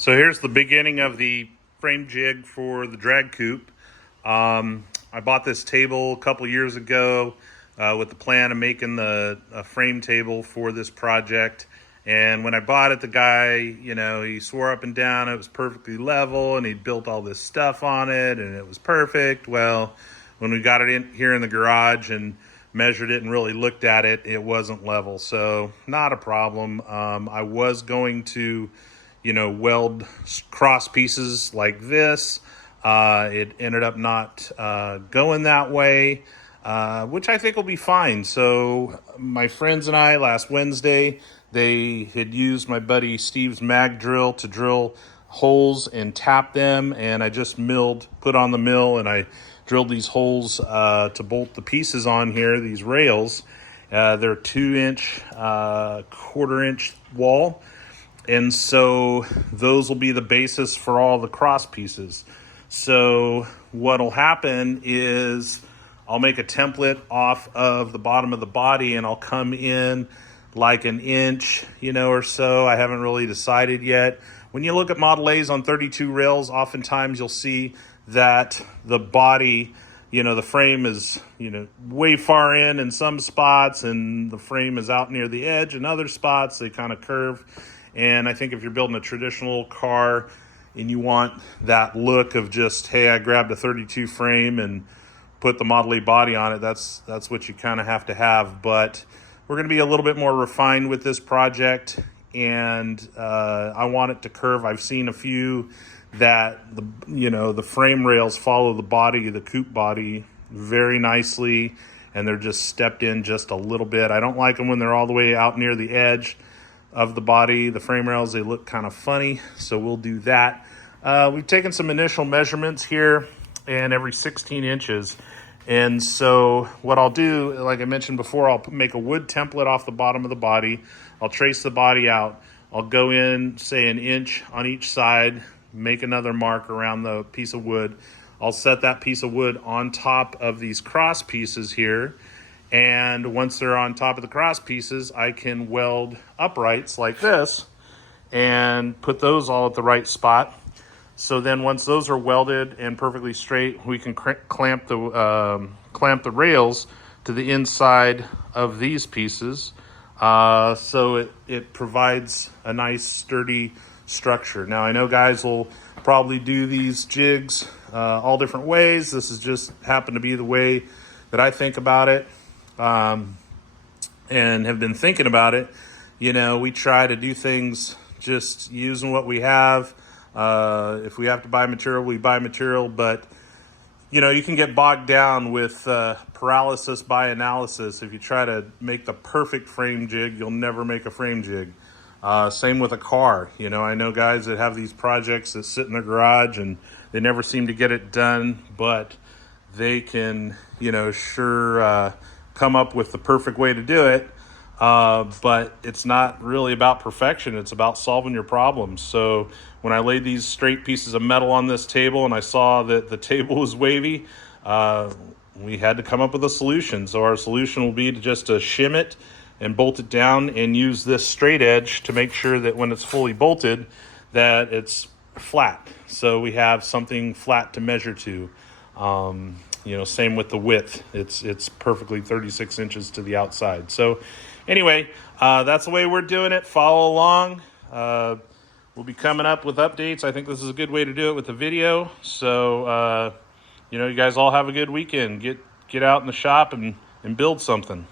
So here's the beginning of the frame jig for the drag coupe. I bought this table a couple years ago with the plan of making a frame table for this project. And when I bought it, the guy, he swore up and down it was perfectly level and he built all this stuff on it and it was perfect. Well, when we got it in here in the garage and measured it and really looked at it, it wasn't level. So not a problem. I was going to weld cross pieces like this. It ended up not going that way, which I think will be fine. So my friends and I last Wednesday, they had used my buddy Steve's mag drill to drill holes and tap them, and I just put on the mill, and I drilled these holes to bolt the pieces on here, these rails. They're 2-inch, quarter-inch wall. And so those will be the basis for all the cross pieces. So what'll happen is I'll make a template off of the bottom of the body and I'll come in like an inch, or so. I haven't really decided yet. When you look at Model A's on 32 rails, oftentimes you'll see that the body, the frame is, way far in some spots, and the frame is out near the edge in other spots. They kind of curve. And I think if you're building a traditional car and you want that look of just, hey, I grabbed a 32 frame and put the Model A body on it, that's what you kind of have to have. But we're going to be a little bit more refined with this project, and I want it to curve. I've seen a few that the frame rails follow the body, the coupe body, very nicely, and they're just stepped in just a little bit. I don't like them when they're all the way out near the edge of the body. The frame rails, they look kind of funny, so we'll do that. We've taken some initial measurements here, and every 16 inches. And so what I'll do, like I mentioned before, I'll make a wood template off the bottom of the body. I'll trace the body out. I'll go in, say, an inch on each side, make another mark around the piece of wood. I'll set that piece of wood on top of these cross pieces here. And once they're on top of the cross pieces, I can weld uprights like this and put those all at the right spot. So then once those are welded and perfectly straight, we can clamp the rails to the inside of these pieces. So it provides a nice sturdy structure. Now I know guys will probably do these jigs all different ways. This is just happened to be the way that I think about it. And have been thinking about it. We try to do things just using what we have. If we have to buy material, we buy material, but you can get bogged down with paralysis by analysis. If you try to make the perfect frame jig, you'll never make a frame jig. Same with a car. I know guys that have these projects that sit in their garage and they never seem to get it done, but they can, sure come up with the perfect way to do it. But it's not really about perfection. It's about solving your problems. So when I laid these straight pieces of metal on this table and I saw that the table was wavy, we had to come up with a solution. So our solution will be to just shim it and bolt it down and use this straight edge to make sure that when it's fully bolted that it's flat. So we have something flat to measure to. Same with the width. It's perfectly 36 inches to the outside. So anyway, that's the way we're doing it. Follow along. We'll be coming up with updates. I think this is a good way to do it with the video. So, you guys all have a good weekend. Get out in the shop and build something.